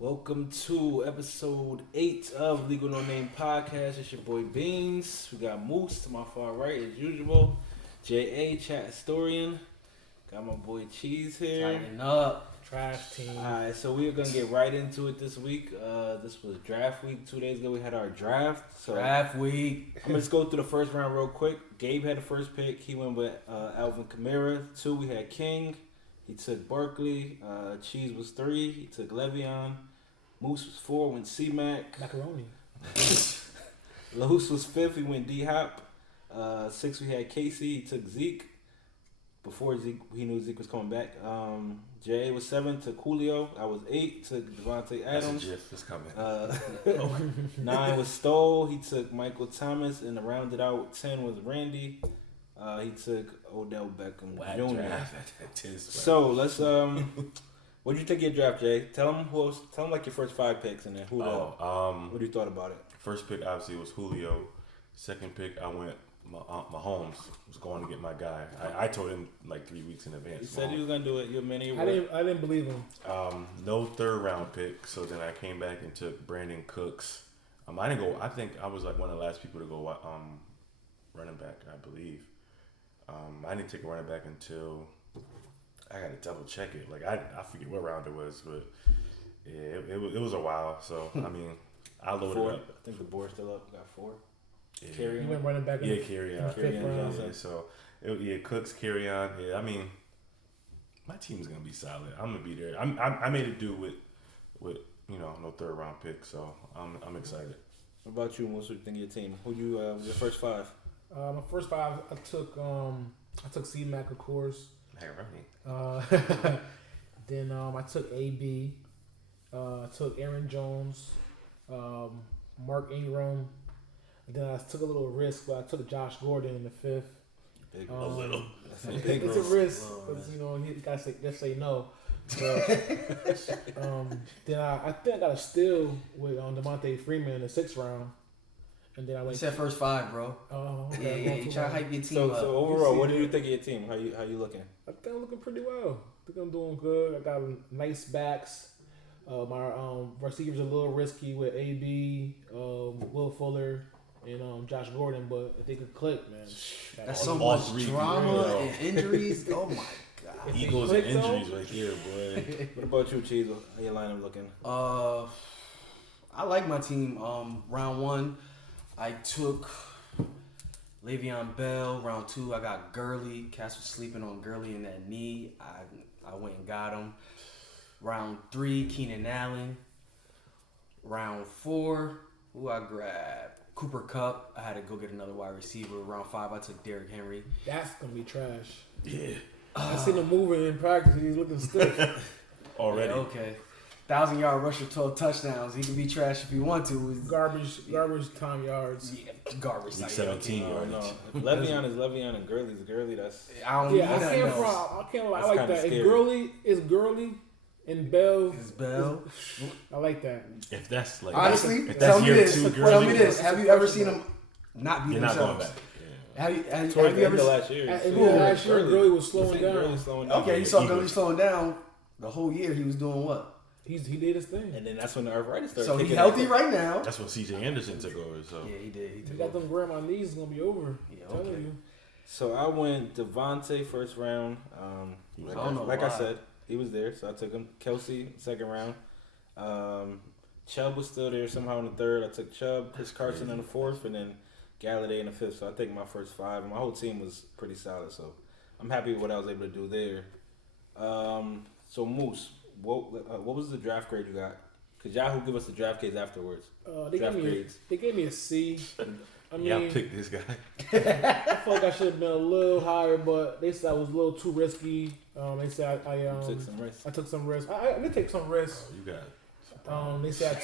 Welcome to episode 8 of Legal No Name Podcast. It's your boy Beans. We got Moose to my far right as usual. J.A. Chat Historian. Got my boy Cheese here. Tighten up. Trash team. Alright, so we're going to get right into it this week. This was draft week. 2 days ago we had our draft. So Draft week. I'm going to just go through the first round real quick. Gabe had the first pick. He went with Alvin Kamara. 2, we had King. He took Barkley. Cheese was 3. He took Le'Veon. Moose was 4, went C-Mac. Macaroni. Los was 5th, he went D-Hop. 6, we had Casey, he took Zeke. Before Zeke, he knew Zeke was coming back. J.A. was 7, took Julio. I was 8, took Devontae Adams. That's a GIF, it's coming. 9 was Stoll, he took Michael Thomas. And to round it out, 10 was Randy. He took Odell Beckham Jr. So, let's... What did you think of your draft, Jay? Tell them like your first 5 picks and then what you thought about it. First pick obviously was Julio. Second pick I went Mahomes was going to get my guy. I told him like 3 weeks in advance. You said he was gonna do it. You're many. I didn't believe him. No third round pick. So then I came back and took Brandon Cooks. I didn't go. I think I was like one of the last people to go running back. I believe. I didn't take a running back until. I gotta double check it. Like I forget what round it was, but yeah, it was a while. So I mean, I loaded 4. up. I think the board's still up. Got 4. Yeah. Carry He on. went running back. Yeah, carry on. Johnson. So Cooks, carry on. Yeah, I mean, my team's gonna be solid. I'm gonna be there. I made it do with no third round pick. So I'm excited. What about you? What do you think of your team? Who you was your first 5? My first 5, I took C-Mac, of course. Macaroni. Then I took AB. I took Aaron Jones, Mark Ingram. And then I took a little risk, but I took Josh Gordon in the 5th. A little. It's a risk, because he got to just say no. But, then I think I got a steal with Devontae Freeman in the 6th round. And then I went. You said first 5, bro. Oh, okay. Yeah. You try to hype your team So up. overall, what did you think of your team? How you looking? I think I'm looking pretty well. I think I'm doing good. I got nice backs. My receivers are a little risky with AB, Will Fuller, and Josh Gordon, but if they could click, man. That's so all much 3 drama people, and injuries. Oh my god. Eagles and injuries right here, boy. What about you, Cheese? How your lineup looking? I like my team. Round 1, I took Le'Veon Bell. Round 2, I got Gurley. Cass was sleeping on Gurley in that knee. I went and got him. Round 3, Keenan Allen. Round 4, who I grabbed? Cooper Kupp. I had to go get another wide receiver. Round 5, I took Derrick Henry. That's gonna be trash. Yeah. I seen him moving in practice. He's looking stiff. Already. Yeah, okay. 1,000-yard rusher, 12 touchdowns. He can be trash if you want to. Garbage time yards. Yeah, garbage. Week Like, 17 Oh, yardage. no. If Le'Veon is Le'Veon and Gurley's Gurley. That's I don't Yeah, need I nothing can't. else. I can't lie. I That's like kinda that. scary. It's Gurley and Bell. His Bell. I like that. If that's like Honestly, if tell that's me year this. 2 Tell me Gurley, this. Have you ever seen them not be you're not going themselves? back. Have you towards ever the end of seen? last year. And then last year, Gurley was slowing You seen Gurley down. slowing down. Okay, you saw Gurley slowing down the whole year. He was doing what? He did his thing. And then that's when the arthritis started. So he's kicking healthy in. right now. That's when CJ Anderson took over. So Yeah, he did. He You took got over. them grandma knees. It's gonna be over. Yeah, I'm telling okay. you. So I went Devontae first round. was Like I why. said, he was there, so I took him. Kelsey second round. Chubb was still there somehow in the 3rd. I took Chubb, Chris Carson in the 4th, and then Galladay in the 5th. So I think my first 5, and my whole team was pretty solid. So I'm happy with what I was able to do there. So Moose, what was the draft grade you got? Cause Yahoo give us the draft grades afterwards. They Draft gave me grades. they gave me a C. I mean, yeah, I picked this guy. I feel like I should have been a little higher, but they said I was a little too risky. They said I Took some risks. I took some risks. I did take some risks. Oh, you got. They said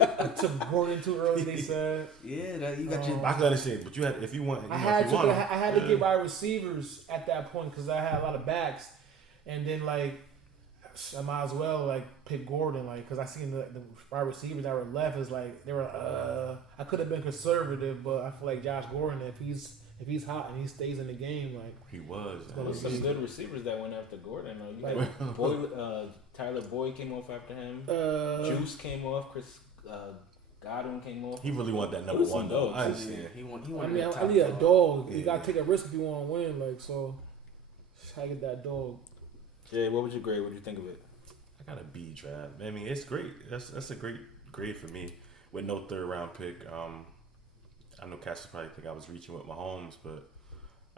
I took Gordon too early. They said Yeah, you got your. I can understand, but you had if you want. I if you want I had to get wide receivers at that point because I had a lot of backs, and then like I might as well like pick Gordon like because I seen the wide receivers that were left is like they were I could have been conservative, but I feel like Josh Gordon if if he's hot and he stays in the game, like He was. gonna There's some good receivers that went after Gordon. Though. You got Boyd, Tyler Boyd came off after him. Juice came off. Chris Godwin came off. He really want that number Those one some though. dogs. I understand. He want. I mean, I need a dog. You Yeah. gotta take a risk if you want to win. Like so, how get that dog? Jay, what would you grade? What did you think of it? I got a B draft. I mean, it's great. That's a great grade for me with no third round pick. I know Cassius probably think I was reaching with Mahomes, but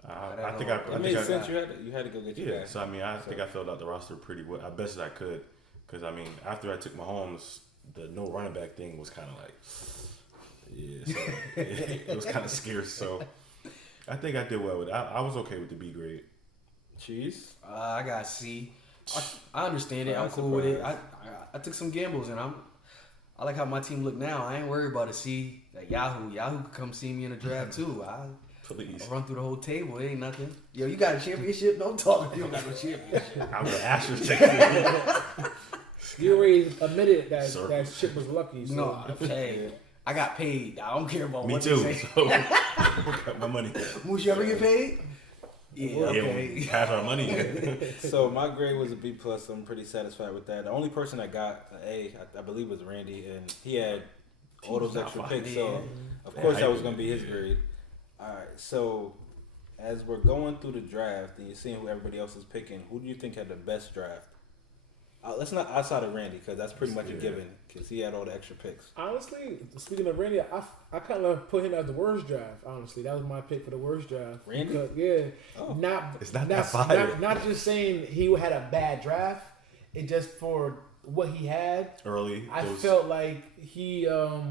I think I It made sense. You had to go get your Yeah, guy. so I mean, I think I filled out the roster pretty well, as best as I could. Because I mean, after I took Mahomes, the no running back thing was kind of like, yeah, so it was kind of scarce. So I think I did well with it. I was okay with the B grade. Cheese. I got C. I understand it. I'm I'm cool with it. surprised. I took some gambles and I like how my team look now. I ain't worried about a C. Like Yahoo could come see me in the draft too. I'll Please, run through the whole table. It ain't nothing. Yo, you got a championship? Don't talk if you don't got no championship. I'm gonna ask you to take it. You already admitted that Circle. that shit was lucky. So. No, hey, I got paid. I don't care about Me what too. they say. So got my money. Moose, you ever get paid? Yeah, Yeah, we okay. have our money. So my grade was a B plus. I'm pretty satisfied with that. The only person that got an A, I believe, was Randy, and he had all those Not extra fine, picks. yeah. So of course that was going to be his grade. All right. So as we're going through the draft and you're seeing who everybody else is picking, who do you think had the best draft? Let's not outside of Randy because that's pretty much a Yeah. given because he had all the extra picks. Honestly, speaking of Randy, I kind of put him as the worst draft. Honestly, that was my pick for the worst draft. Randy? Because, yeah, Oh. not It's not that fire. not just saying he had a bad draft. It just for what he had. Early, I those felt like he T.Y.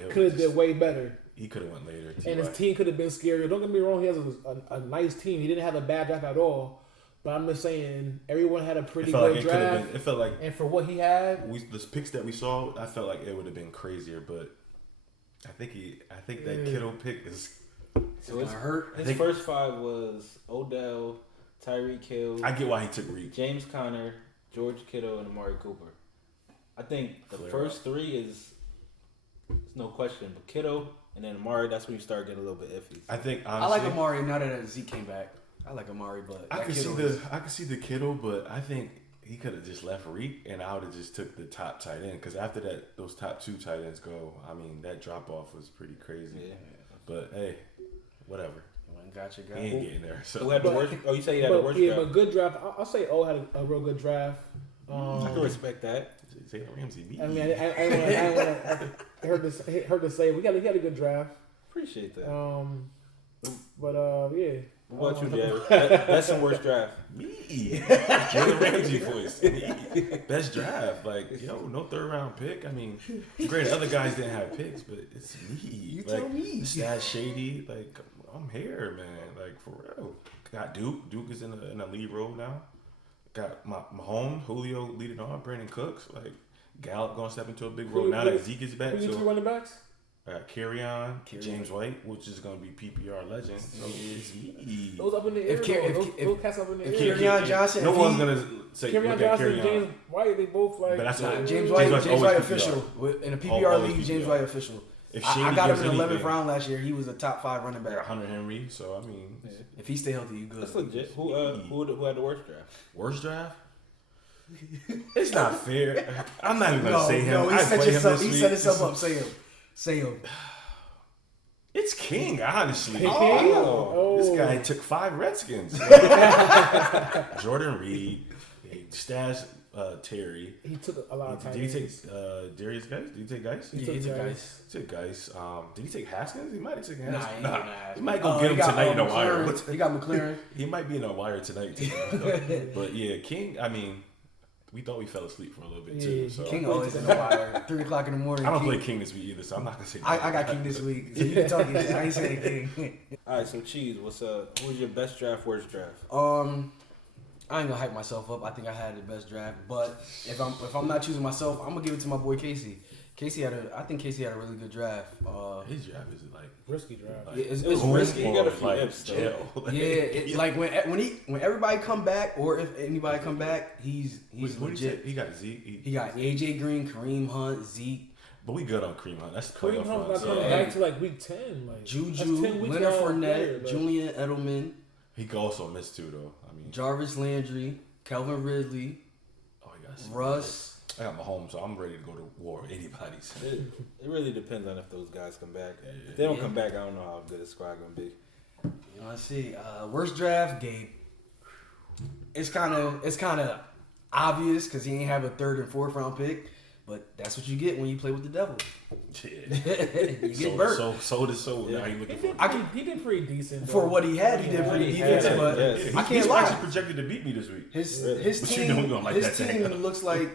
Hill could have just- did way better, He could have went later. and T.Y. his team could have been scarier. Don't get me wrong; he has a nice team. He didn't have a bad draft at all. But I'm just saying, everyone had a It pretty felt like good it could have draft, been. It felt like and for what he had, the picks that we saw, I felt like it would have been crazier, but I think that Yeah. Kittle pick is. So It's gonna hurt. his think- first five was Odell, Tyreek Hill, I get why he took Reed. James Conner, George Kittle, and Amari Cooper. I think the Flare first three is it's no question, but Kittle and then Amari, that's when you start getting a little bit iffy. I think I honestly, like Amari now that Zeke came back. I like Amari, but I that can Kittle see is- I can see the Kittle, but I think he could have just left Reek, and I would have just took the top tight end because after that, those top two tight ends go. I mean, that drop off was pretty crazy. Yeah. But hey, whatever. Got your He guy. ain't getting there. Who So had the But- worst? Oh, you say he had the worst yeah, draft? but good draft. I'll say O had a real good draft. I can respect that. Jalen Ramsey, me. I mean, I heard this say he had a good draft. Appreciate that. But yeah. What about you, Jared? That's the worst draft. Me. Jalen Ramsey voice. Me. Best draft. Like, yo, no third round pick. I mean, great. Other guys didn't have picks, but it's me. You like, tell me. Stash Shady. Like, I'm here, man. Like, for real. Got Duke. Duke is in a lead role now. Got my home. Julio leading on. Brandon Cooks. Like, Gallup going to step into a big role now that Zeke is back. Who you two So, running backs? I got Carry-On, James White, which is going to be PPR legend. So, it's me. Those up in the air. Those cats up in the if air. Kerryon Johnson, No if one's he- gonna say Kerryon look at Johnson and Kerryon. James White, they both like. But that's Nah, what James White's White always official. In a PPR Always league, James PPR. White official. If I Shady got him gives in the 11th anything, round last year. He was a top 5 running back. Hunter Henry. So I mean, Yeah. If he stay healthy, you good. That's legit. Who had the worst draft? worst draft. It's not fair. I'm not even gonna No, say him. no, he I set play him yourself. this He week. set himself up. Say him. Say him. It's King, honestly. King? Oh. This guy took 5 Redskins. Jordan Reed, he stashed Terry. He took a lot of time. Did he take Darius Geis? Did he take Geis? He Yeah, took he's a guys. guys. He took Geis. Did he take Haskins? He might have taken Nah, Haskins. he ain't gonna have He might go it. get He him got, tonight in the wire. McLaren. He got McLaren. He might be in a wire tonight. Too, but yeah, King. I mean, we thought we fell asleep for a little bit too. Yeah, So King always in the wire. 3 o'clock in the morning. I don't King- play King this week either, so I'm not gonna say. I got King this week. So you can talk your shit. I ain't saying King. All right, so Cheese, what's who was your best draft, worst draft? I ain't gonna hype myself up. I think I had the best draft, but if I'm not choosing myself, I'm gonna give it to my boy Casey. I think Casey had a really good draft. His draft is like Risky draft. Yeah, it's Boom. risky. He got a few like ifs, though. jail. Yeah, like when everybody come back, or if anybody come back, he's What did he legit. say? He got Zeke. He got AJ Green, Kareem Hunt, Zeke. But we good on Kareem Hunt. That's Kareem playoff Hunt's not runs. coming Yeah. back to like week 10. Like Juju, that's 10 weeks Leonard now Fournette, player, like- Julian Edelman, He could also miss too, though. I mean, Jarvis Landry, Calvin Ridley, oh, he got Russ. I got Mahomes, so I'm ready to go to war with anybody's. It really depends on if those guys come back. If they don't come back, I don't know how good the squad gonna be. Let's see. Worst draft, Gabe. It's kind of obvious because he ain't have a 3rd and 4th round pick, but that's what you get when you play with the devil. Yeah. You get burnt. So did so. Yeah. Now you He looking did, for. he did pretty decent For though. what he had, he did pretty He had defensive, it, but yes. I can't He's lie. actually projected to beat me this week. His Really? his But you team know we gonna like his that team thing. looks like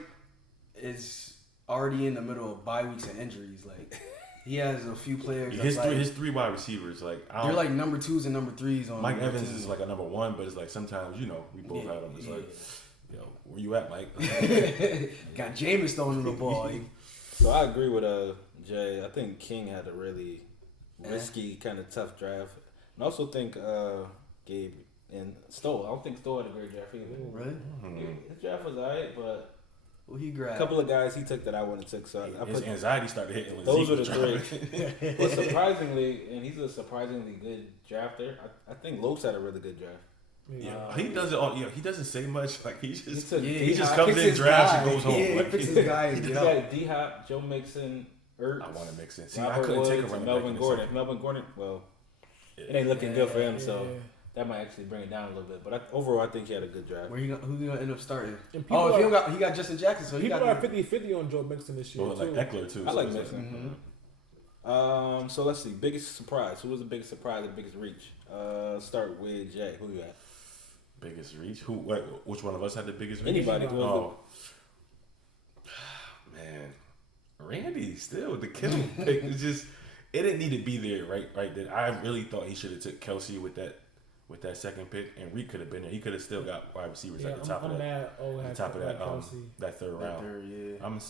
is already in the middle of bye weeks and injuries. Like he has a few players. His that's three, like, his 3 wide receivers, like I they're don't, like number 2s and number 3s on Mike the Evans team. is like a number 1, but it's like sometimes we both Yeah, have him. It's yeah. like, yo, where you at, Mike? Got Jameis throwing the ball. So I agree with Jay. I think King had a really risky, kind of tough draft. And I also think Gabe and Stoll. I don't think Stoll had a great draft either. Really? His draft was alright, but Well, he a grabbed. couple of guys he took that I wouldn't have took. So I His put anxiety started hitting when those Zeke were was the driving. three. But surprisingly, and he's a surprisingly good drafter. I think Lopes had a really good draft. Yeah, he does it all. Yeah, he doesn't say much. Like he just took Yeah, he just he comes picks in, his drafts, guy. and goes home. Yeah, he Like, picks his guy and He get got out. D Hop, Joe Mixon, Ertz, I want to mix in. See, Robert I couldn't Woods, take a and running Melvin back in the Gordon. second. Melvin Gordon, well, it ain't looking good for him. So Yeah. that might actually bring it down a little bit. But overall, I think he had a good draft. Who you gonna end up starting? And people Oh, if are, he got Justin Jackson, so he people got are 50-50 on Joe Mixon this year Well, too. like Eckler too. I so like it's Mixon. So let's see. Biggest surprise. Who was the biggest surprise and biggest reach? Start with Jay. Who you got? Biggest reach? Who? Which one of us had the biggest reach? Anybody. Who was Man, Randy still the killing pick. It's just it didn't need to be there right then. I really thought he should have took Kelsey with that second pick, and Reed could have been there. He could have still got wide receivers Yeah, at the top I'm of that. mad. Oh, At had the top of that Kelsey. that third round.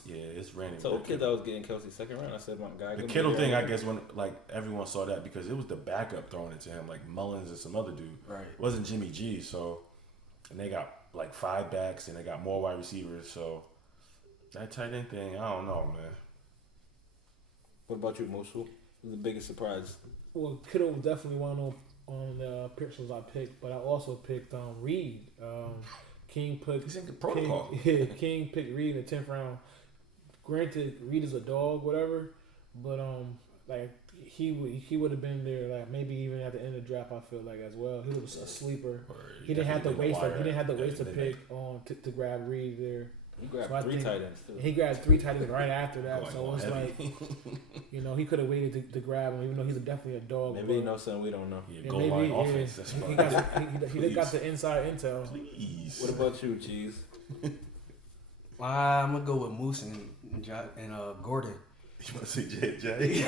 yeah. It's Randy. the? So But kids, I was getting Kelsey second round. I said my guy. the gonna Kittle be thing, I there. guess, when like everyone saw that because it was the backup throwing it to him, like Mullins and some other dude. Right. It wasn't Jimmy G. So, and they got like 5 backs and they got more wide receivers. So that tight end thing, I don't know, man. What about you, Mosul? Who's the biggest surprise? Well, Kittle was definitely one on the pictures I picked, but I also picked Reed. King picked He's in the protocol. King picked Reed in the 10th round. Granted, Reed is a dog, whatever, but like he would have been there, like maybe even at the end of the draft. I feel like as well. He was a sleeper. He didn't have to waste. He didn't have to waste a pick on to grab Reed there. He grabbed So I 3 think- tight ends too. He grabbed 3 tight ends right after that, Going so it's heavy. like he could have waited to grab him, even though he's definitely a dog. Maybe he but- knows something we don't know. Yeah, Yeah, goal maybe, line yeah. offense. That's He fine. got he got Please. the inside intel. Please. What about you, Cheese? I'm gonna go with Moose and Gordon. You want to see Jay?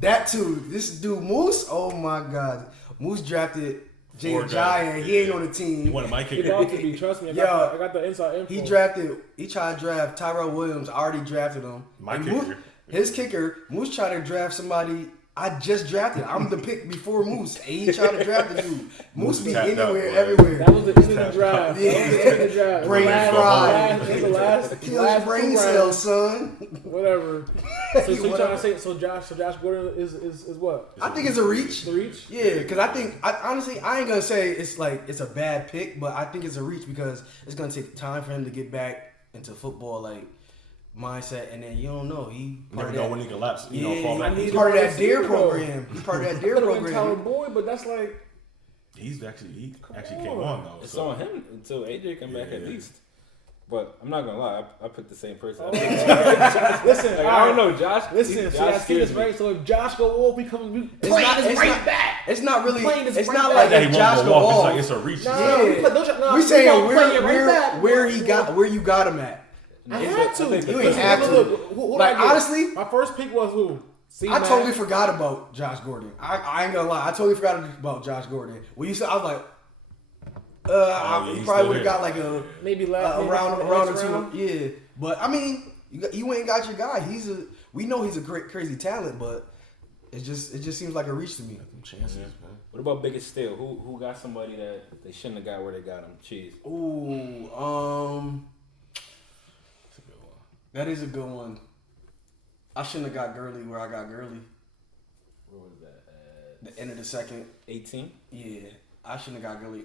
That too. This dude Moose. Oh my God. Moose drafted Jay Poor guy. Giant. He ain't on the team. You want my He kicker? about to be. Trust me, Yo, I got the inside info. He tried to draft Tyrell Williams. I already drafted him. My And kicker. Moose, his kicker, Moose tried to draft somebody I just drafted. I'm the pick before Moose. And he tried to draft the dude. Moose be tapped out, anywhere, boy. everywhere. That was the end of the draft. Yeah. That was the end of the draft. Brain Last- fried. the last Kill your brain 2 cells, rounds, son. whatever. So you trying Whatever. to say so Josh Gordon is what? I think it's a reach. The reach? Yeah, because honestly, I ain't gonna say it's a bad pick, but I think it's a reach because it's gonna take time for him to get back into football like mindset, and then you don't know he You part never of know that. when he can lapse. You Yeah, know, fall back. he's he's part of that wide DARE receiver, though. program. He's part of that DARE Could have been Tyler program. Boyd, but that's like He actually on. came on though. It's so. on him until AJ come back at Yeah. least. But I'm not gonna lie, I picked the same person. listen. Like, I don't know, Josh. Listen, see, I see this right. So if Josh go off, we playing his right back. It's not really. Playing his It's right not back. like Yeah, he if won't Josh go go off. It's off. like it's a reach. No, Yeah. We saying where you got him at. I had to. I think You the ain't first have one- to. Who Like, did I get? honestly, my first pick was who? I totally forgot about Josh Gordon. I ain't gonna lie. I totally forgot about Josh Gordon. When you said, I was like, yeah, he he's probably still would have here. got like a maybe round or next two. round. Yeah, but I mean, you ain't got your guy. We know he's a great crazy talent, but it just seems like a reach to me. Chances, man. What about biggest steal? Who got somebody that they shouldn't have got where they got him? Cheese. Ooh, That's a good one. that is a good one. I shouldn't have got Gurley where I got Gurley. Where was that? The end of the second. 18. Yeah, I shouldn't have got Gurley.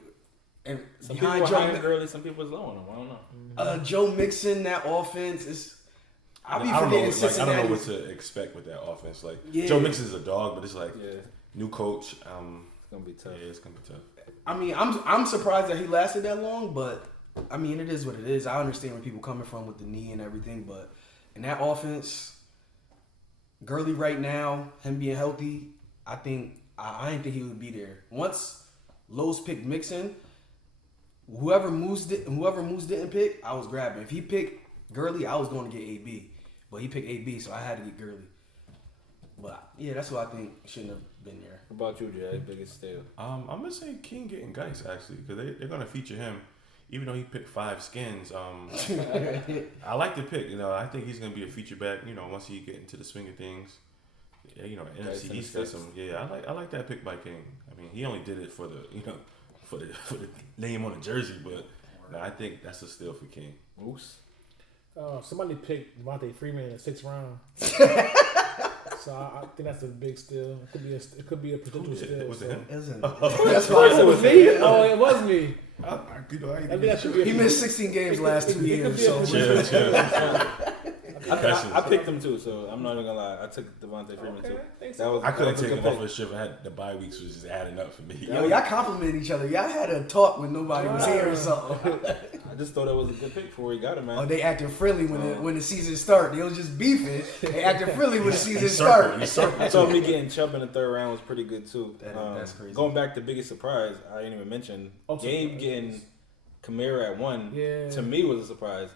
And Some people behind were high Joe, on Gurley, some people was low on him. I don't know. Joe Mixon, that offense is. I be I don't know. forgetting Like, I Cincinnati. don't know what to expect with that offense. Like Yeah. Joe Mixon's a dog, but it's like Yeah, it's new coach. gonna be tough. Yeah, it's gonna be tough. I mean, I'm surprised that he lasted that long, but I mean, it is what it is. I understand where people coming from with the knee and everything, but in that offense, Gurley right now, him being healthy, I think I didn't think he would be there. Once Lowe's picked Mixon, whoever Moose didn't pick, I was grabbing. If he picked Gurley, I was going to get AB, but he picked AB, so I had to get Gurley. But yeah, that's what I think shouldn't have been there. What about you, Jay? Biggest steal. I'm gonna say King getting Geis actually because they're gonna feature him, even though he picked 5 skins. I like the pick. You know, I think he's gonna be a feature back. You know, once he get into the swing of things. Yeah, you know, Geis NFC in East the got sixth. some. Yeah, I like that pick by King. I mean, he only did it for the for the name on the jersey, but no, I think that's a steal for King. Moose. Somebody picked Devontae Freeman in the 6th round. So I think that's a big steal. It could be a potential steal. Was it so. him? Isn't That's why it was me. Oh, it was me. I I think that should be. he missed 16 games last 2 years. So Chill, chill. I picked him too, so I'm not even gonna lie. I took Devontae Freeman too. Thanks. That was I couldn't that was a take good him off pick. of the ship. I had the bye weeks was just adding up for me. yo, y'all complimented each other. Y'all had a talk when nobody was here or something. I just thought it was a good pick for where he got it, man. Oh, they acting friendly when the season start. They was just beefing. They acting friendly when the season He start. circled. I thought me getting Chubb in the 3rd round was pretty good too. That's crazy. Going back to biggest surprise, I didn't even mention Gabe getting Kamara at 1. Yeah. To me was a surprise.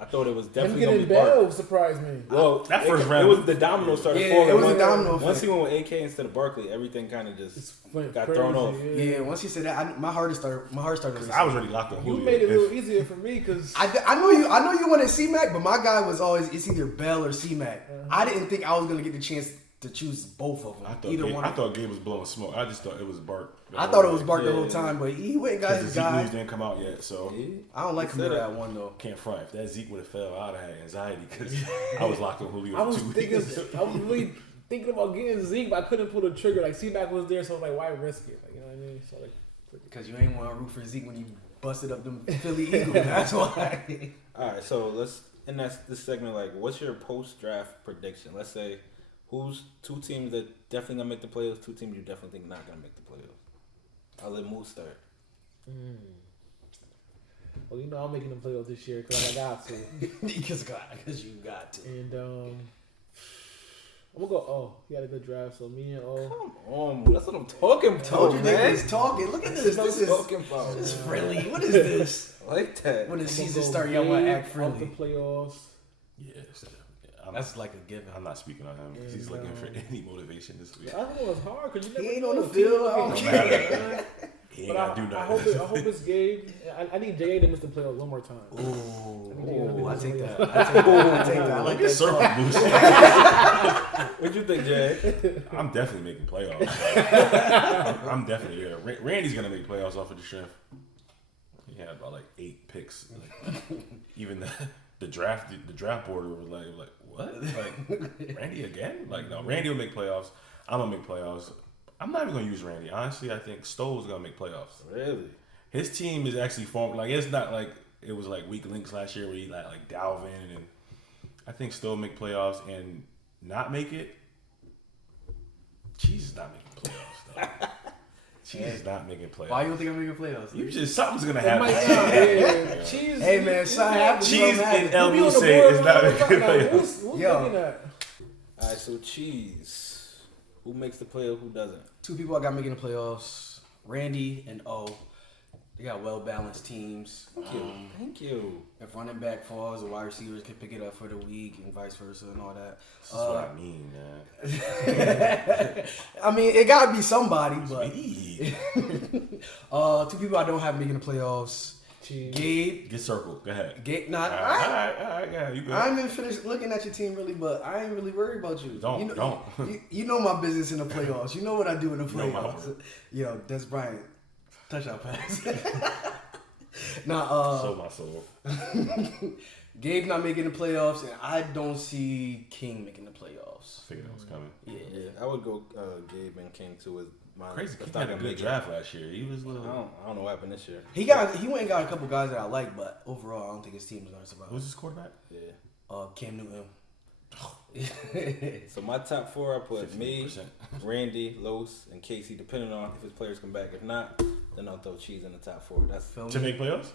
I thought it was Him definitely gonna getting be Barkley. Bell surprised me. Well, That first it round- was the domino started Yeah, falling. it was a Once- domino Once effect. he went with AK instead of Barkley, everything kind of just It's went got crazy, thrown off. Yeah, once he said that, my heart started. I was already locked on You Julio. made it a If- little easier for me because I know you wanted C-Mac, but my guy was always it's either Bell or C-Mac. I didn't think I was gonna get the chance to choose both of them. I thought Either Gabe, one. I thought Gabe was blowing smoke. I just thought it was Bart. I thought it was Bart the Yeah. whole time, but he went and got Because the his Zeke guy. news didn't come out yet, so I don't like He said Kamara it. at 1 though. can't front. If that Zeke would have fell, I'd have had anxiety because I was locked on Julio I was for 2 thinking, weeks. I was really thinking about getting Zeke, but I couldn't pull the trigger. Like C-Mac was there, so I was like, why risk it? Like, you know what I mean? So like, Because you ain't want to root for Zeke when you busted up them Philly Eagles. That's why. All right, so let's in this segment. Like, what's your post-draft prediction? Let's say who's 2 teams that definitely gonna make the playoffs, 2 teams you definitely think not gonna make the playoffs. I'll let Moose start. well, you know, I'm making the playoffs this year because I got to. Because you got to. And I'm gonna go O. He had a good draft, so me and O. Come on, that's what I'm talking about, Told you man. niggas talking. Look at this. That's what This I'm is talking about. this is friendly. What is this? I like that. When the I'm season gonna go start, y'all want to Gabe act out the friendly. playoffs. Yeah, I'm, That's like a given. I'm not speaking on him because he's And, looking for any motivation this week. I know it's hard because you never He ain't know on the if teams field. I gonna don't get care. better. He ain't But got to do I nothing. hope it's Gabe. I need J.A. to miss the playoffs one more time. Ooh, I take that. I take that. I like that. Circle talk. boost. What'd you think, Jay? I'm definitely making playoffs. I'm definitely yeah. Randy's gonna make playoffs off of the strength. He had about like 8 picks. Like, even the draft board was like what? Like Randy again? Like no, Randy will make playoffs. I'm gonna make playoffs. I'm not even gonna use Randy. Honestly, I think Stowe's gonna make playoffs. Really? His team is actually formed. Like it's not like it was like weak links last year where he like Dalvin and I think Stowe make playoffs and not make it. Cheese is not making playoffs though. Cheese is not making playoffs. Why you don't think I'm making playoffs? You just something's gonna It happen. might not. Yeah. Cheese. Hey, man, something happens. Cheese Don't and matter. El Who be on the Musse board is one not more making time? Like, playoffs. who's Yo. thinking that? All right, so Cheese. Who makes the playoff? Who doesn't? 2 people I got making the playoffs: Randy and O. They got well balanced teams. Thank you. If running back falls, the wide receivers can pick it up for the week and vice versa and all that. This is what I mean, man. I mean, it gotta be somebody, but Speed. 2 people I don't have making the playoffs: Cheese. Gabe. Get circled. Go ahead. Not. All right, yeah, you good. I ain't even finished looking at your team really, but I ain't really worried about you. Don't, you know, don't. You know my business in the playoffs. You know what I do in the know my playoffs. work. Yo, Des Bryant, touchdown pass. Sold Nah, my soul. Gabe not making the playoffs, and I don't see King making the playoffs. I figured that was coming. Yeah. I would go Gabe and King too as my. Crazy. if He I had a can good make it. draft last year. He was a I little. don't know what happened this year. He went and got a couple guys that I like, but overall, I don't think his team is gonna survive. Who's his quarterback? Yeah. Cam Newton. So my top four, I put me, 50%. Randy, Los, and Casey, depending on if his players come back. If not, then I'll throw Cheese in the top four. That's Feel To me? make playoffs?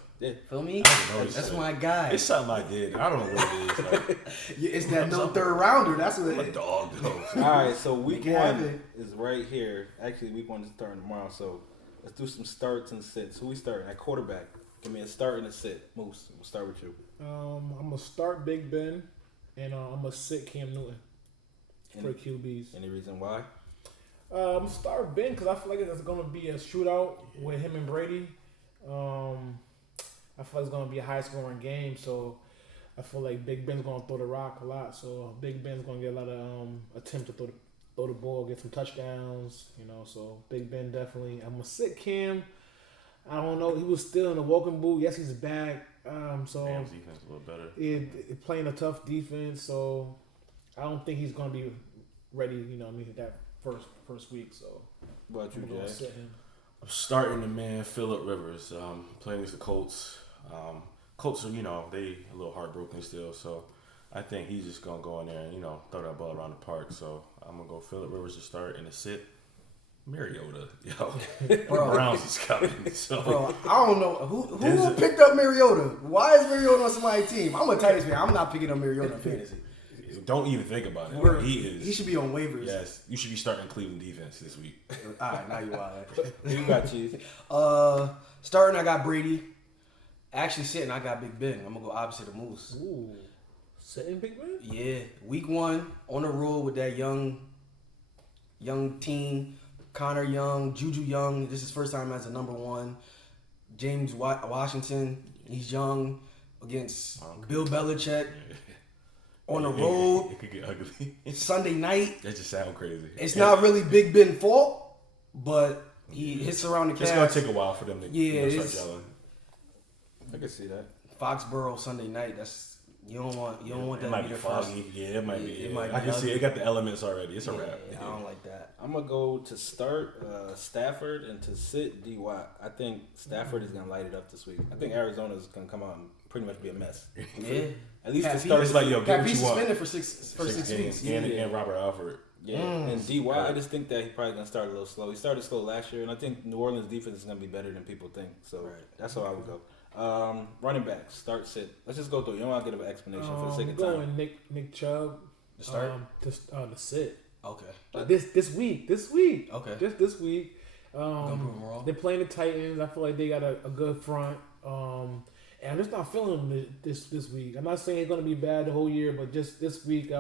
Feel me? I don't know. That's my guy. It's something I did. I don't know what it is. Like, Yeah, it's that no third rounder. That's what I'm a it is. dog though. all right. So week can have one it. is right here. Actually, week one is starting tomorrow. So let's do some starts and sits. Who we starting at quarterback? Give me a start and a sit. Moose, we'll start with you. I'm gonna start Big Ben, and I'm gonna sit Cam Newton for Any, QBs. any reason why? I'm gonna start Ben because I feel like it's gonna be a shootout with him and Brady. I feel like it's gonna be a high scoring game, so I feel like Big Ben's gonna throw the rock a lot. So Big Ben's gonna get a lot of attempts to throw the ball, get some touchdowns. So Big Ben definitely. I'm gonna sit Cam. I don't know. He was still in the walking boot. Yes, he's back. So Rams defense a little better. playing a tough defense. So I don't think he's gonna be ready. That first week. So What about I'm you, gonna Jay? sit him. I'm starting the man Phillip Rivers. Playing against the Colts. Colts are, they a little heartbroken still. So I think he's just gonna go in there and throw that ball around the park. So I'm gonna go Phillip Rivers to start and to sit. Mariota, Bro. Browns is coming. So Bro, I don't know who Denzel- picked up Mariota. Why is Mariota on somebody's team? I'm a Titans fan. I'm not picking up Mariota in fantasy. don't even think about it. Word. He is. He should be on waivers. Yes, you should be starting Cleveland defense this week. All right, now you wild. Who you got, Cheese? Starting, I got Brady. Actually, sitting, I got Big Ben. I'm gonna go opposite of Moose. Ooh, sitting Big Ben. Yeah, week one on the road with that young team. Connor Young, Juju Young. This is his first time as a number one. James Washington. He's young against Bill Belichick on the road. It could get ugly. Sunday night. That just sounds crazy. It's not really Big Ben's fault, but he hits around the It's gonna cast. take a while for them to Yeah, start it's- gelling. I can see that. Foxborough Sunday night. You don't want It that to might be be the first. foggy. Yeah, it might be. It Yeah. might I be can see ugly. it got the elements already. It's a Yeah, wrap. I don't like that. I'm gonna go to start Stafford and to sit D Watt. I think Stafford is gonna light it up this week. I think Arizona is gonna come out and pretty much be a mess. Yeah. At least Pat to Pete- start. It's like, yo, get Pat what Pete you want. suspended for six games. weeks. And Robert Alford. Yeah, Mm. and D Watt, I just think that he's probably gonna start a little slow. He started slow last year, and I think New Orleans defense is gonna be better than people think. So Right. that's how I would go. Running back, start sit. Let's just go through. You don't want to give an explanation for the sake I'm of time. going Nick Chubb. To start? To sit. Okay. This week. Okay. Just this week. Gonna prove 'em wrong. They're playing the Titans. I feel like they got a good front. And I'm just not feeling him this week. I'm not saying it's gonna be bad the whole year, but just this week,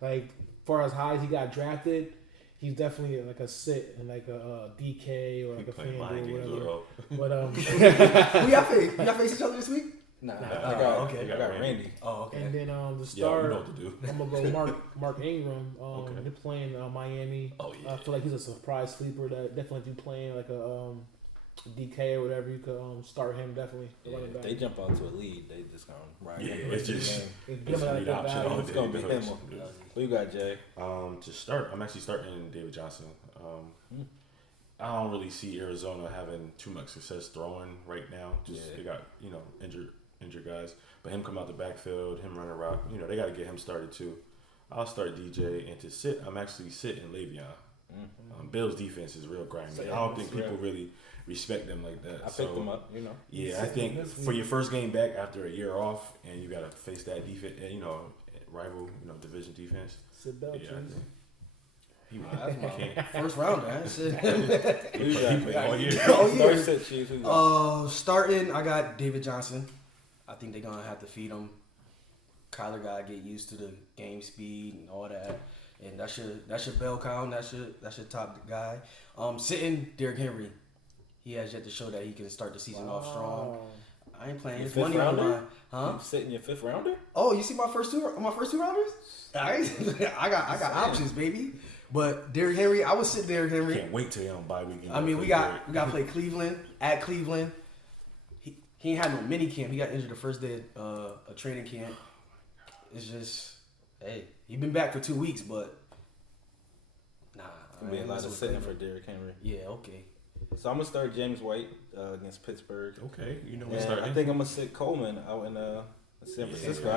like far as high as he got drafted, he's definitely like a sit and like a DK or like a Playing FanDuel mind or games with whatever. Earl. But Who y'all face? Y'all face each other this week? Nah, Nah. I got Okay. I got Randy. Oh, okay. and then the Yeah, you start, know what to do. I'm gonna go Mark Ingram. Okay. They're playing Miami. Oh, yeah. I feel like he's a surprise sleeper that definitely do playing like a DK or whatever. You could start him definitely. The Yeah, running if back. they jump out to a lead, they just gonna ride. Yeah, him. it's just- Give It's him a like lead a option value. all It's day. gonna be him. Yeah. Who you got, Jay? To start, I'm actually starting David Johnson. I don't really see Arizona having too much success throwing right now. Just Yeah. they got injured guys, but him come out the backfield, him running rock. They got to get him started too. I'll start DJ and to sit. I'm actually sitting Le'Veon. Bill's defense is real grimy. So, I don't think yeah. people really respect them like that. I picked them up. You know. Yeah, I think for your first game back after a year off, and you got to face that defense, rival, division defense. Sit down, Yeah, I Cheese. think he That's my can't. first rounder. That's it. Who you got? He played all year. Oh, Start yeah. sit, Chiefs. Who you got? Starting, I got David Johnson. I think they're gonna have to feed him. Kyler gotta get used to the game speed and all that. And that's your bell cow. That's your top guy. Sitting Derrick Henry. He has yet to show that he can start the season off strong. I ain't playing. Your It's fifth money on the rounder? line, huh? You sitting your fifth rounder? Oh, you see my first two rounders? I got options, baby. But Derrick Henry, I would sit Derrick Henry. Can't wait till you're on bye week. I mean, we got to play Cleveland at Cleveland. he ain't had no mini camp. He got injured the first day of a training camp. It's just, hey, he been back for 2 weeks, but nah. Gonna be a lot of sitting for Derrick Henry. Yeah, okay. So I'm gonna start James White against Pittsburgh. Okay, you know And what's starting. I think I'm gonna sit Coleman out in San Francisco.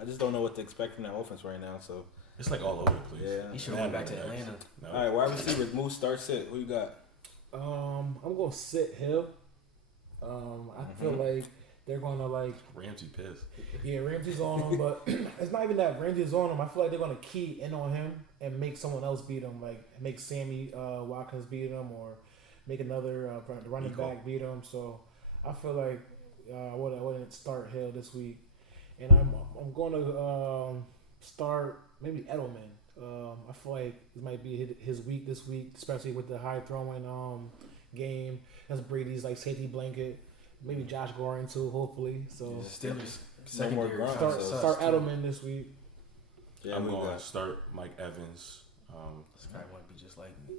I just don't know what to expect from that offense right now. So It's like all over the place. yeah. He should have went back to Atlanta. No. All right, wide receivers, move, start, sit. Who you got? I'm gonna sit Hill. I feel like they're gonna like Ramsey pissed. Ramsey's on him, but it's not even that Ramsey's on him. I feel like they're gonna key in on him and make someone else beat him, like make Sammy Watkins beat him or make another running back beat him. So I feel like I wouldn't start Hill this week, and I'm gonna start maybe Edelman. I feel like it might be his week this week, especially with the high throwing game. That's Brady's like safety blanket. Maybe Josh Gordon too, hopefully. So Steelers No more secondary. Gronk, so- start Edelman this week. Yeah, I'm who you going to got? start Mike Evans. This guy might be just like me.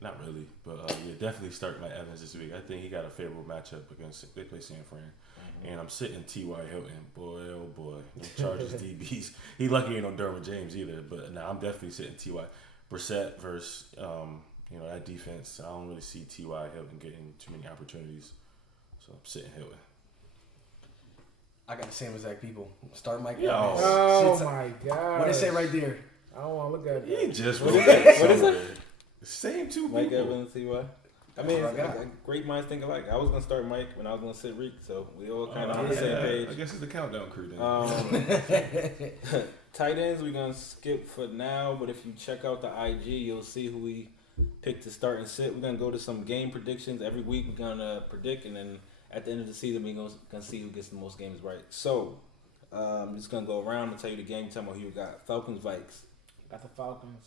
Not really, but yeah, definitely start Mike Evans this week. I think he got a favorable matchup against they play San Fran. And I'm sitting T.Y. Hilton. Boy, oh boy. Them Chargers DBs. He lucky ain't no Derwin James either. But now I'm definitely sitting T.Y. Brissett versus, that defense. I don't really see T.Y. Hilton getting too many opportunities. So I'm sitting Hilton. I got the same exact people. Start Mike Yo. Evans. Oh Shit's- my god! What they say right there? I don't want to look at He it. just What wrote is it? that What is it? somewhere. Same two Mike people. Evans, T.Y. I That's mean, what I got. great minds think alike. I was gonna start Mike when I was gonna sit Reek, so we all kind of Oh, on the same yeah. page. I guess it's the countdown crew then. Tight ends, we're gonna skip for now, but if you check out the IG, you'll see who we picked to start and sit. We're gonna go to some game predictions every week. We're gonna predict, and then at the end of the season, we're gonna see who gets the most games right. So, I'm just gonna go around and tell you the game. Tell me who you got. Falcons, Vikes. Got the Falcons.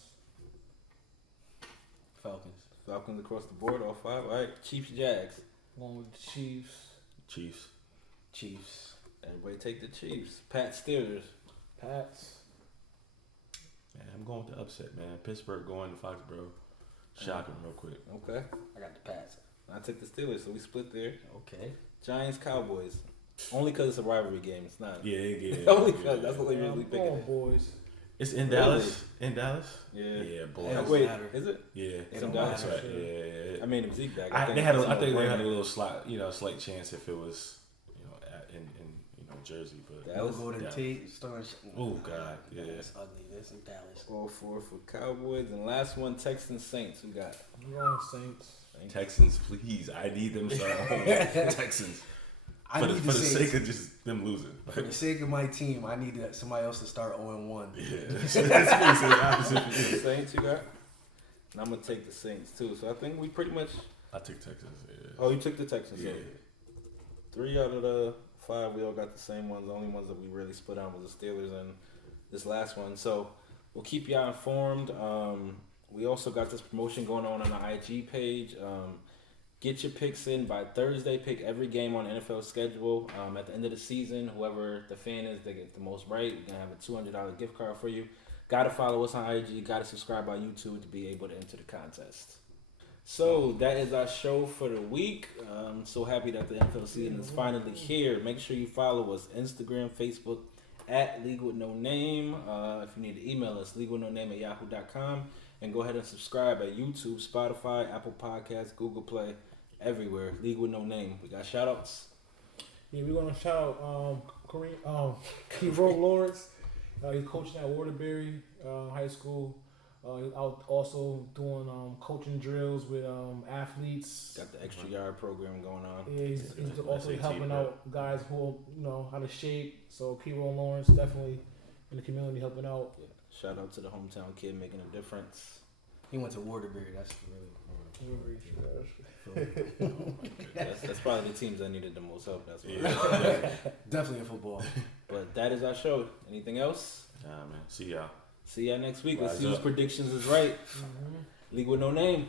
Falcons. Falcons across the board, all five. All right, Chiefs, Jags. Going with the Chiefs. Chiefs. Chiefs. Everybody take the Chiefs. Pat, Steelers. Pats. Man, I'm going with the upset, man. Pittsburgh going to Foxborough. Shocking real quick. Okay. I got the Pats. I took the Steelers, so we split there. Okay. Giants, Cowboys. Only because it's a rivalry game. It's not. Yeah, yeah. Only yeah, because that's the way we usually I'm pick going it. boys. It's in Really? Dallas. In Dallas? Yeah. Yeah, boy. Yeah. Wait, matter. is it? Yeah. It don't That's matter. right. Yeah. I mean, if Zeke back, I think they had a little slight chance if it was, in Jersey, but No Dallas. Golden Dallas. Tate. Starting. Oh God, yeah. That's ugly. That's in Dallas. All four for Cowboys. And last one, Texans, Saints. We got I'm going Saints. Texans, please. I need them Texans. I For need the to say, sake of just them losing. for the sake of my team, I need somebody else to start 0-1. Yeah. That's basically the opposite for the you. Saints. You got. And I'm gonna take the Saints too. So I think we pretty much. I took Texans. Yeah. Oh, you took the Texans. Yeah. So 3 out of the 5, we all got the same ones. The only ones that we really split on was the Steelers and this last one. So we'll keep y'all informed. We also got this promotion going on the IG page. Get your picks in by Thursday. Pick every game on the NFL schedule. At the end of the season, whoever the fan is that gets the most right, we're going to have a $200 gift card for you. Got to follow us on IG. Got to subscribe on YouTube to be able to enter the contest. So that is our show for the week. I'm so happy that the NFL season is finally here. Make sure you follow us Instagram, Facebook at League with No Name. If you need to email us, leaguewithnoname@yahoo.com. And go ahead and subscribe at YouTube, Spotify, Apple Podcasts, Google Play, everywhere. League with No Name. We got shout outs. Yeah, we're gonna shout out Keyroe Lawrence. He's coaching at Waterbury High School. He's out also doing coaching drills with athletes. Got the extra yard program going on. Yeah, he's also SAT helping prep. out guys who know how to shape. So Keyroe Lawrence definitely in the community helping out. Yeah. Shout out to the hometown kid making a difference. He went to Waterbury. That's That's probably the teams that needed the most help. That's why. Yeah. definitely in football. But that is our show. Anything else? Nah, man. See y'all. See y'all next week. Let's Rise see whose up. predictions is right. Mm-hmm. League with No Name.